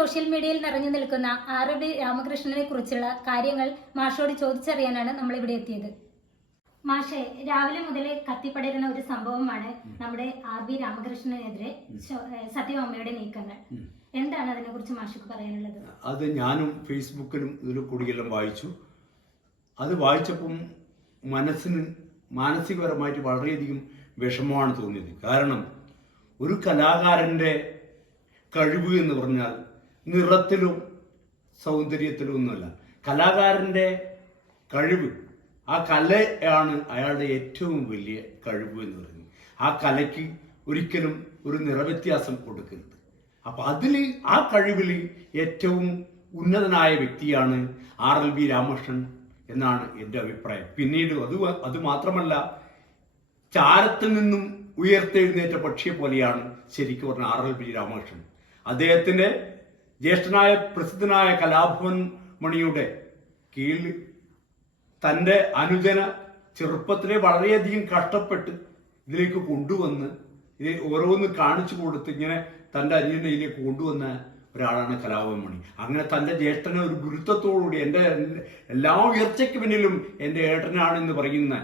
Social മീഡിയയിൽ നിറഞ്ഞു നിൽക്കുന്ന ആർ ബി രാമകൃഷ്ണനെ കുറിച്ചുള്ള കാര്യങ്ങൾ മാഷോട് ചോദിച്ചറിയാനാണ് നമ്മൾ ഇവിടെ എത്തിയത്. മാഷെ രാവിലെ മുതലേ കത്തിപ്പടരുന്ന ഒരു സംഭവമാണ് നമ്മുടെ ആർ ബി രാമകൃഷ്ണനെതിരെ സത്യഭാമയുടെ നീക്കങ്ങൾ. എന്താണ് അതിനെ കുറിച്ച് മാഷക്ക് പറയാനുള്ളത്? അത് ഞാനും ഫേസ്ബുക്കിലും ഇതിൽ കൂടിയെല്ലാം വായിച്ചു. അത് വായിച്ചപ്പം മനസ്സിന് മാനസികപരമായിട്ട് വളരെയധികം വിഷമമാണ് തോന്നിയത്. കാരണം ഒരു കലാകാരന്റെ കഴിവ് എന്ന് പറഞ്ഞാൽ നിറത്തിലും സൗന്ദര്യത്തിലും ഒന്നുമല്ല. കലാകാരന്റെ കഴിവ് ആ കലയാണ് അയാളുടെ ഏറ്റവും വലിയ കഴിവ് എന്ന് പറയുന്നത്. ആ കലയ്ക്ക് ഒരിക്കലും ഒരു നിറവ്യത്യാസം കൊടുക്കരുത്. അപ്പൊ അതിൽ ആ കഴിവിൽ ഏറ്റവും ഉന്നതനായ വ്യക്തിയാണ് ആർ എൽ ബി രാമകൃഷ്ണൻ എന്നാണ് എന്റെ അഭിപ്രായം. പിന്നീട് അത് അത് മാത്രമല്ല ചാരത്തിൽ നിന്നും ഉയർത്തെഴുന്നേറ്റ പക്ഷിയെ പോലെയാണ് ശരിക്കും പറഞ്ഞ ആർ എൽ ബി രാമകൃഷ്ണൻ. അദ്ദേഹത്തിന്റെ ജ്യേഷ്ഠനായ പ്രസിദ്ധനായ കലാഭവൻ മണിയുടെ കീഴിൽ തന്റെ അനുജന ചെറുപ്പത്തിലെ വളരെയധികം കഷ്ടപ്പെട്ട് ഇതിലേക്ക് കൊണ്ടുവന്ന് ഇതിൽ ഓരോന്ന് കാണിച്ചു കൊടുത്ത് ഇങ്ങനെ തന്റെ അനുജനെ ഇതിലേക്ക് കൊണ്ടുവന്ന ഒരാളാണ് കലാഭവൻ മണി. അങ്ങനെ തന്റെ ജ്യേഷ്ഠനെ ഒരു ഗുരുത്വത്തോടുകൂടി എന്റെ എല്ലാ ഉയർച്ചയ്ക്ക് പിന്നിലും എന്റെ ഏട്ടനാണെന്ന് പറയുന്ന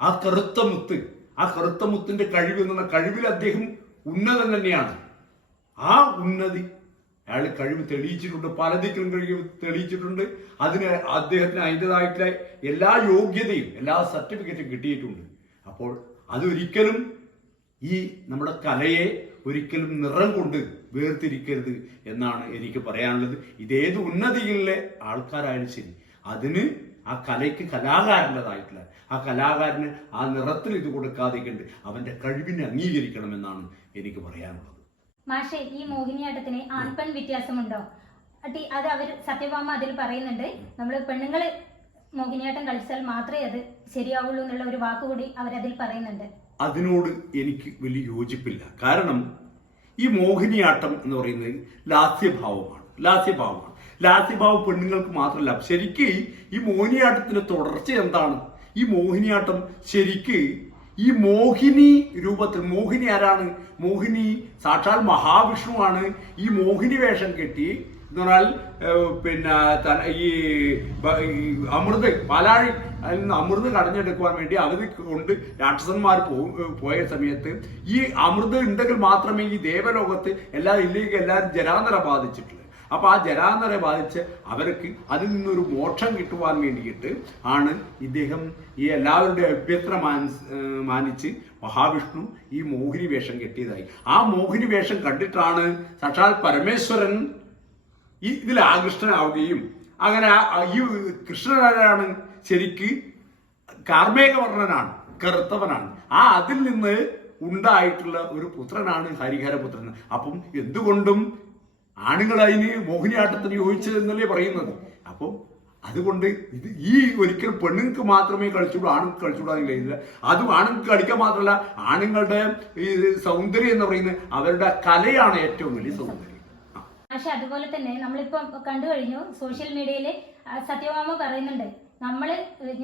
ആ കറുത്ത മുത്ത് ആ കറുത്ത മുത്തിന്റെ കഴിവ് എന്ന് കഴിവിൽ അദ്ദേഹം ഉന്നതൻ തന്നെയാണ്. ആ ഉന്നതി അയാൾ കഴിവ് തെളിയിച്ചിട്ടുണ്ട് പല ദിക്കിലും കഴിവ് തെളിയിച്ചിട്ടുണ്ട്. അതിന് അദ്ദേഹത്തിന് അതിന്റെതായിട്ടുള്ള എല്ലാ യോഗ്യതയും എല്ലാ സർട്ടിഫിക്കറ്റും കിട്ടിയിട്ടുണ്ട്. അപ്പോൾ അതൊരിക്കലും ഈ നമ്മുടെ കലയെ ഒരിക്കലും നിറം കൊണ്ട് വേർതിരിക്കരുത് എന്നാണ് എനിക്ക് പറയാനുള്ളത്. ഇതേത് ഉന്നതിയിലെ ആൾക്കാരായാലും ശരി അതിന് ആ കലയ്ക്ക് കലാകാരന്റെതായിട്ടുള്ള ആ കലാകാരന് ആ നിറത്തിൽ ഇത് കൊടുക്കാതെ കണ്ട് അവന്റെ കഴിവിനെ അംഗീകരിക്കണമെന്നാണ് എനിക്ക് പറയാനുള്ളത്. മാഷെ ഈ മോഹിനിയാട്ടത്തിന് ആൺപെൺ വ്യത്യാസമുണ്ടോ? അത് അവർ സത്യഭാമ അതിൽ പറയുന്നുണ്ട്. നമ്മൾ പെണ്ണുങ്ങൾ മോഹിനിയാട്ടം കളിച്ചാൽ മാത്രമേ അത് ശരിയാവുള്ളൂ എന്നുള്ള ഒരു വാക്കുകൂടി അവരതിൽ പറയുന്നുണ്ട്. അതിനോട് എനിക്ക് വലിയ യോജിപ്പില്ല. കാരണം ഈ മോഹിനിയാട്ടം എന്ന് പറയുന്നത് ലാസ്യഭാവമാണ്. ലാസ്യഭാവമാണ്. ലാസ്യഭാവം പെണ്ണുങ്ങൾക്ക് മാത്രമല്ല. ശരിക്ക് ഈ മോഹിനിയാട്ടത്തിന്റെ തുടർച്ച എന്താണ്? ഈ മോഹിനിയാട്ടം ശരിക്ക് ഈ മോഹിനി രൂപത്തിൽ മോഹിനി ആരാണ്? മോഹിനി സാക്ഷാൽ മഹാവിഷ്ണുവാണ്. ഈ മോഹിനി വേഷം കെട്ടി എന്ന് പറഞ്ഞാൽ പിന്നെ ഈ അമൃത് പാലാഴി നിന്ന് അമൃത് കടഞ്ഞെടുക്കുവാൻ വേണ്ടി അവധി കൊണ്ട് രാക്ഷസന്മാർ പോയ സമയത്ത് ഈ അമൃത് ഉണ്ടെങ്കിൽ മാത്രമേ ഈ ദേവലോകത്ത് എല്ലാ ഇല്ലെങ്കിൽ എല്ലാവരും ജരാന്തര ബാധിച്ചിട്ടുള്ളൂ. അപ്പൊ ആ ജരാനരെ ബാധിച്ച് അവർക്ക് അതിൽ നിന്നൊരു മോക്ഷം കിട്ടുവാൻ വേണ്ടിയിട്ട് ആണ് ഇദ്ദേഹം ഈ എല്ലാവരുടെ അഭ്യത്ര മാനിച്ച് മഹാവിഷ്ണു ഈ മോഹിനി വേഷം കെട്ടിയതായി. ആ മോഹിനി വേഷം കണ്ടിട്ടാണ് സാക്ഷാൽ പരമേശ്വരൻ ഈ ഇതിൽ ആകൃഷ്ടനാവുകയും അങ്ങനെ ഈ കൃഷ്ണനാരാണ് ശരിക്ക് കാർമേകവർണനാണ് കറുത്തവനാണ്. ആ അതിൽ നിന്ന് ഉണ്ടായിട്ടുള്ള ഒരു പുത്രനാണ് ഹരിഹരപുത്രൻ. അപ്പം എന്തുകൊണ്ടും ആണുങ്ങൾ അതിന് മോഹിനിയാട്ടത്തിന് യോജിച്ചത് എന്നല്ലേ പറയുന്നത്. അപ്പോൾ അതുകൊണ്ട് ഇത് ഈ ഒരിക്കലും പെണ്ണുങ്ങൾക്ക് മാത്രമേ കളിച്ചുള്ളൂ ആണുങ്ങൾക്ക് കളിച്ചുകൂടാൻ കഴിയുന്നില്ല അതും ആണുങ്ങൾക്ക് കളിക്കാൻ മാത്രമല്ല ആണുങ്ങളുടെ ഈ സൗന്ദര്യം എന്ന് പറയുന്നത് അവരുടെ കലയാണ് ഏറ്റവും വലിയ സൗന്ദര്യം. പക്ഷെ അതുപോലെ തന്നെ നമ്മളിപ്പോ കണ്ടു കഴിഞ്ഞു സോഷ്യൽ മീഡിയയിൽ സത്യഭാമ പറയുന്നുണ്ട് നമ്മൾ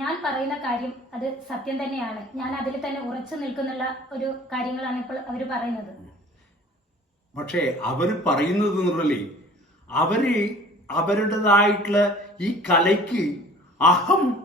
ഞാൻ പറയുന്ന കാര്യം അത് സത്യം തന്നെയാണ്. ഞാൻ അതിൽ തന്നെ ഉറച്ചു നിൽക്കുന്നുള്ള ഒരു കാര്യങ്ങളാണ് ഇപ്പോൾ അവർ പറയുന്നത്. പക്ഷേ അവർ പറയുന്നത് പറഞ്ഞാലേ അവർ അവരുടേതായിട്ടുള്ള ഈ കലയ്ക്ക് അഹം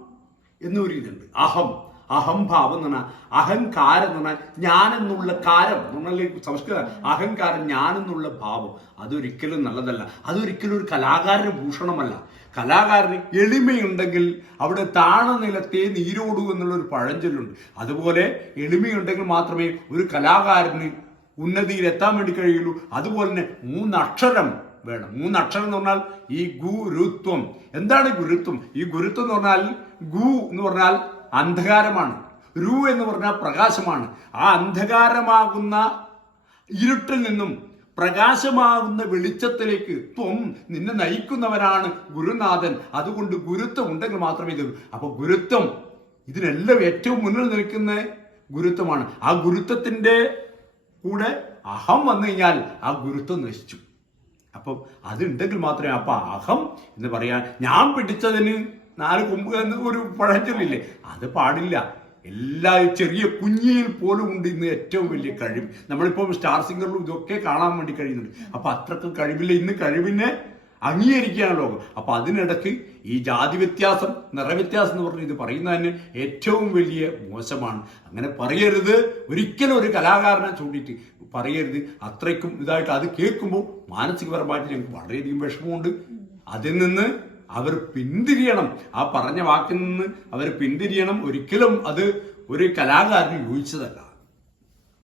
എന്നൊരു ഇതുണ്ട്. അഹം അഹംഭാവം എന്ന് പറഞ്ഞാൽ അഹങ്കാരം എന്ന് പറഞ്ഞാൽ ഞാനെന്നുള്ള കാരം. എന്ന് പറഞ്ഞാൽ സംസ്കൃതം. അഹങ്കാരം ഞാനെന്നുള്ള ഭാവം. അതൊരിക്കലും നല്ലതല്ല. അതൊരിക്കലും ഒരു കലാകാരന് ഭൂഷണമല്ല. കലാകാരന് എളിമയുണ്ടെങ്കിൽ അവിടെ താണ നിലത്തെ നീരോടൂ എന്നുള്ള ഒരു പഴഞ്ചൊല്ലുണ്ട്. അതുപോലെ എളിമയുണ്ടെങ്കിൽ മാത്രമേ ഒരു കലാകാരന് ഉന്നതിയിൽ എത്താൻ വേണ്ടി കഴിയുള്ളൂ. അതുപോലെ തന്നെ മൂന്നക്ഷരം വേണം. മൂന്നക്ഷരം എന്ന് പറഞ്ഞാൽ ഈ ഗുരുത്വം. എന്താണ് ഗുരുത്വം? ഈ ഗുരുത്വം എന്ന് പറഞ്ഞാൽ ഗു എന്ന് പറഞ്ഞാൽ അന്ധകാരമാണ്. രു എന്ന് പറഞ്ഞാൽ പ്രകാശമാണ്. ആ അന്ധകാരമാകുന്ന ഇരുട്ടിൽ നിന്നും പ്രകാശമാകുന്ന വെളിച്ചത്തിലേക്ക് ത്വം നിന്നെ നയിക്കുന്നവനാണ് ഗുരുനാഥൻ. അതുകൊണ്ട് ഗുരുത്വം ഉണ്ടെങ്കിൽ മാത്രമേ ഇത് അപ്പൊ ഗുരുത്വം ഇതിനെല്ലാം ഏറ്റവും മുന്നിൽ നിൽക്കുന്ന ഗുരുത്വമാണ്. ആ ഗുരുത്വത്തിന്റെ കൂടെ അഹം വന്നു കഴിഞ്ഞാൽ ആ ഗുരുത്വം നശിച്ചു. അപ്പം അതുണ്ടെങ്കിൽ മാത്രമേ അപ്പൊ അഹം എന്ന് പറയാൻ ഞാൻ പിടിച്ചതിന് നാല് കൊമ്പ് എന്ന് ഒരു പഴഞ്ചൊല്ലില്ലേ അത് പാടില്ല. എല്ലാ ചെറിയ കുഞ്ഞിയിൽ പോലും ഉണ്ട് ഇന്ന് ഏറ്റവും വലിയ കഴിവ്. നമ്മളിപ്പോൾ സ്റ്റാർ സിംഗറിലും ഇതൊക്കെ കാണാൻ വേണ്ടി കഴിയുന്നുണ്ട്. അപ്പൊ അത്രക്കും കഴിവില്ല. ഇന്ന് കഴിവിനെ അംഗീകരിക്കുകയാണ് ലോകം. അപ്പൊ അതിനിടയ്ക്ക് ഈ ജാതി വ്യത്യാസം നിറവ്യത്യാസം എന്ന് പറഞ്ഞ് ഇത് പറയുന്നതിന് ഏറ്റവും വലിയ മോശമാണ്. അങ്ങനെ പറയരുത്. ഒരിക്കലും ഒരു കലാകാരനെ ചൂണ്ടിയിട്ട് പറയരുത്. അത്രയ്ക്കും ഇതായിട്ട് അത് കേൾക്കുമ്പോൾ മാനസികപരമായിട്ട് ഞങ്ങൾക്ക് വളരെയധികം വിഷമമുണ്ട്. അതിൽ നിന്ന് അവർ പിന്തിരിയണം. ആ പറഞ്ഞ വാക്കിൽ നിന്ന് അവർ പിന്തിരിയണം. ഒരിക്കലും അത് ഒരു കലാകാരന് യോജിച്ചതല്ല.